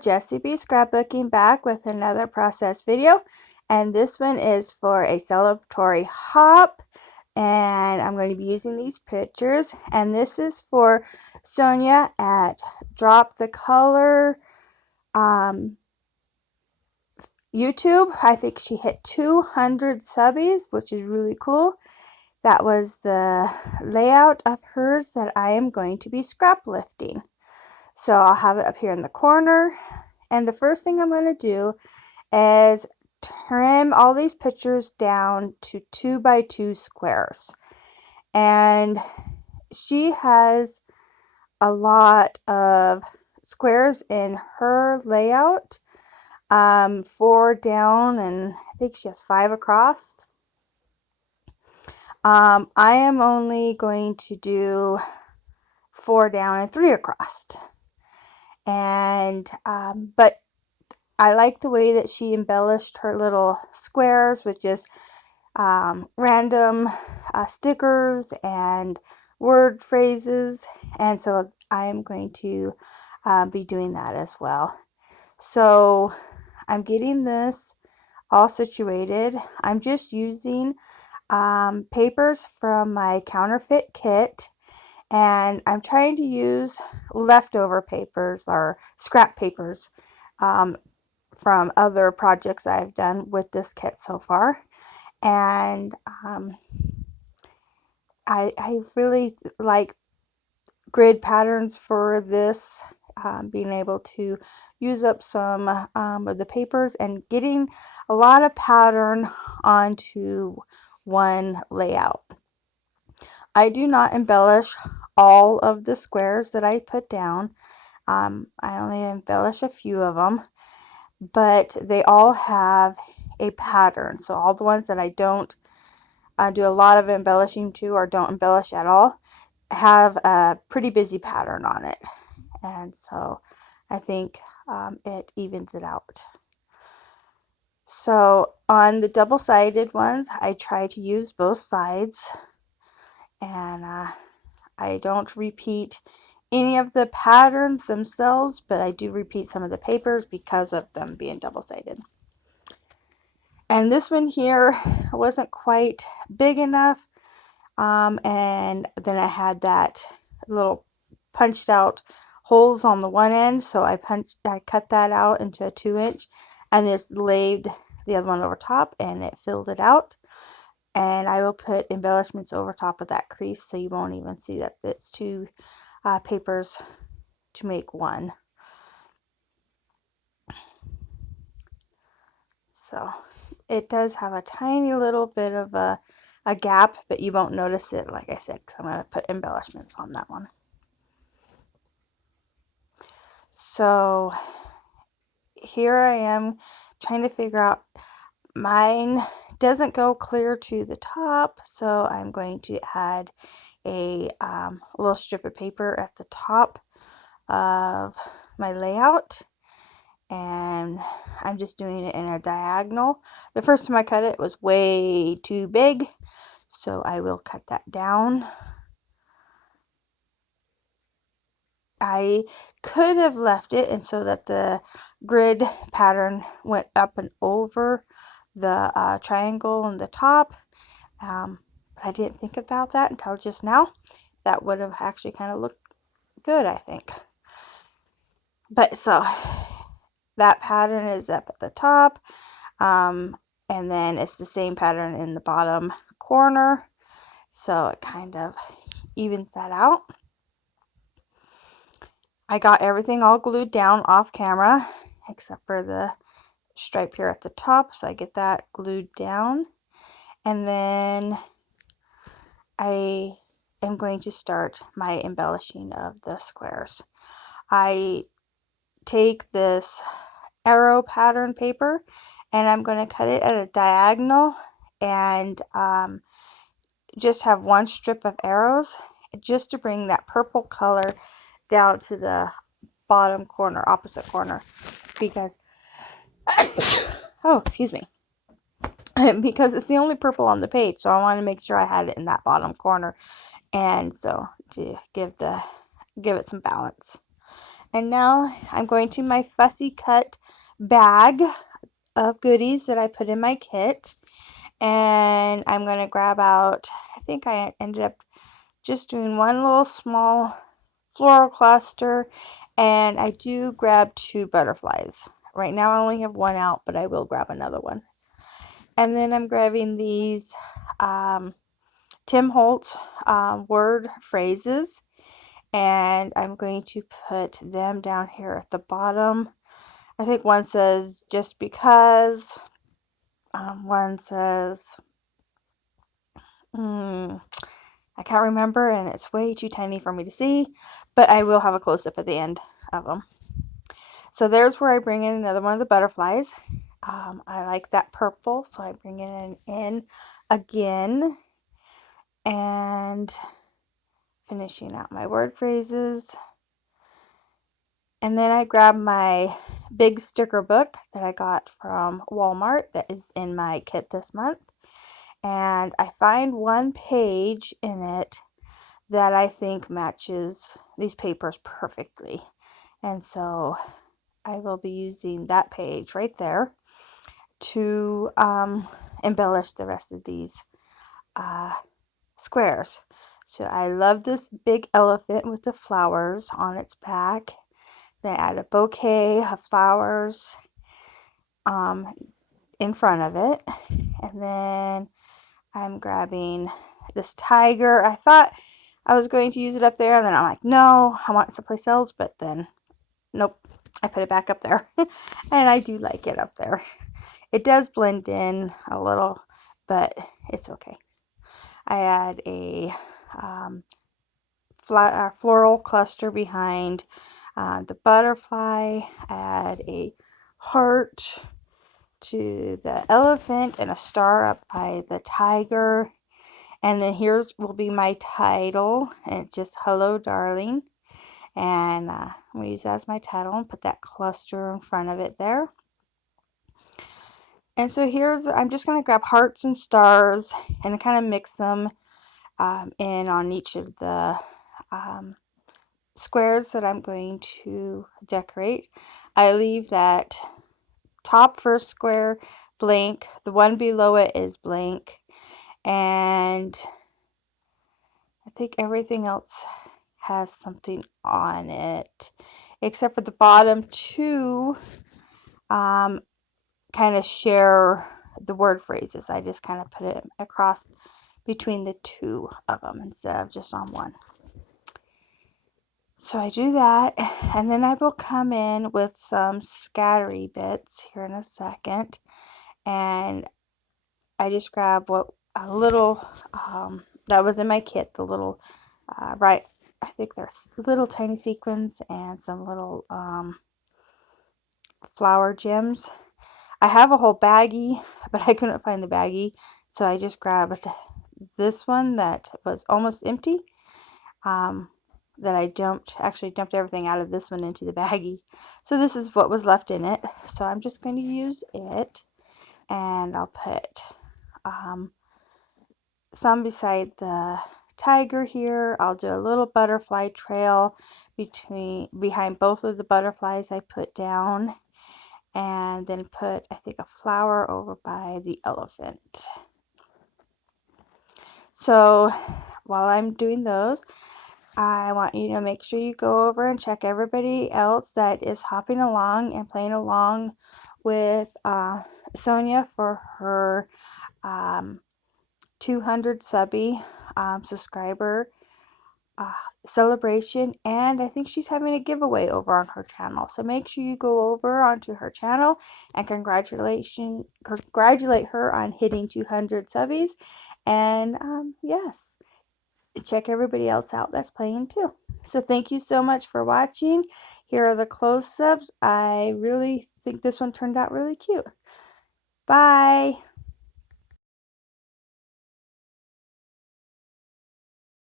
Jessie B Scrapbooking back with another process video, and this one is for a celebratory hop, and I'm going to be using these pictures, and this is for Sonia at Drop the Color YouTube. I think she hit 200 subbies, which is really cool. That was the layout of hers that I am going to be scrap lifting. So I'll have it up here in the corner. And the first thing I'm going to do is trim all these pictures down to 2x2 squares. And she has a lot of squares in her layout. 4 down, and I think she has 5 across. I am only going to do 4 down and 3 across. And but I like the way that she embellished her little squares with just random stickers and word phrases, and so I am going to be doing that as well. So I'm getting this all situated. I'm just using papers from my counterfeit kit, and I'm trying to use leftover papers or scrap papers from other projects I've done with this kit so far. And I really like grid patterns for this, being able to use up some of the papers and getting a lot of pattern onto one layout. I do not embellish all of the squares that I put down. I only embellish a few of them, but they all have a pattern. So all the ones that I don't do a lot of embellishing to, or don't embellish at all, have a pretty busy pattern on it. And so I think it evens it out. So on the double-sided ones, I try to use both sides, and I don't repeat any of the patterns themselves, but I do repeat some of the papers because of them being double-sided. And this one here wasn't quite big enough, and then I had that little punched out holes on the one end, so I cut that out into a 2-inch and just laid the other one over top, and it filled it out. And I will put embellishments over top of that crease, so you won't even see that it's 2 papers to make one. So it does have a tiny little bit of a gap, but you won't notice it, like I said, because I'm going to put embellishments on that one. So here I am trying to figure out, mine doesn't go clear to the top, so I'm going to add a little strip of paper at the top of my layout, and I'm just doing it in a diagonal. The first time I cut it was way too big, so I will cut that down. I could have left it and so that the grid pattern went up and over the triangle on the top, but I didn't think about that until just now. That would have actually kind of looked good, I think. But so that pattern is up at the top, and then it's the same pattern in the bottom corner, so it kind of evens that out. I got everything all glued down off camera except for the stripe here at the top, so I get that glued down, and then I am going to start my embellishing of the squares. I take this arrow pattern paper and I'm going to cut it at a diagonal and just have one strip of arrows just to bring that purple color down to the bottom corner, opposite corner, because oh, excuse me, because it's the only purple on the page, so I want to make sure I had it in that bottom corner, and so to give it some balance. And now I'm going to my Fussy Cut bag of goodies that I put in my kit. And I'm going to grab out, I think I ended up just doing one little small floral cluster. And I do grab 2 butterflies. Right now I only have 1 out, but I will grab another one. And then I'm grabbing these Tim Holtz word phrases. And I'm going to put them down here at the bottom. I think one says just because. One says, I can't remember, and it's way too tiny for me to see, but I will have a close-up at the end of them. So there's where I bring in another one of the butterflies. I like that purple, so I bring it in again, and finishing out my word phrases. And then I grab my big sticker book that I got from Walmart that is in my kit this month. And I find one page in it that I think matches these papers perfectly. And so I will be using that page right there to embellish the rest of these squares. So I love this big elephant with the flowers on its back. Then add a bouquet of flowers in front of it. And then I'm grabbing this tiger. I thought I was going to use it up there, and then I'm like, no, I want it someplace else, but then nope, I put it back up there. And I do like it up there. It does blend in a little, but it's okay. I add a floral cluster behind the butterfly. I add a heart to the elephant and a star up by the tiger. And then here's will be my title, and it's just hello darling. And I'm going to use that as my title and put that cluster in front of it there. And so I'm just going to grab hearts and stars and kind of mix them in on each of the squares that I'm going to decorate. I leave that top first square blank. The one below it is blank. And I think everything else has something on it, except for the bottom 2 kind of share the word phrases. I just kind of put it across between the 2 of them instead of just on one. So I do that, and then I will come in with some scattery bits here in a second, and I just grab a little that was in my kit, the little I think there's little tiny sequins and some little flower gems. I have a whole baggie, but I couldn't find the baggie, so I just grabbed this one that was almost empty. That I dumped everything out of this one into the baggie. So this is what was left in it. So I'm just going to use it, and I'll put some beside the tiger here. I'll do a little butterfly trail behind both of the butterflies I put down, and then put, I think, a flower over by the elephant. So while I'm doing those, I want you to make sure you go over and check everybody else that is hopping along and playing along with Sonia for her 200 subby subscriber celebration, and I think she's having a giveaway over on her channel. So make sure you go over onto her channel and congratulate her on hitting 200 subbies. And yes, check everybody else out that's playing too. So thank you so much for watching. Here are the close-ups. I really think this one turned out really cute. Bye.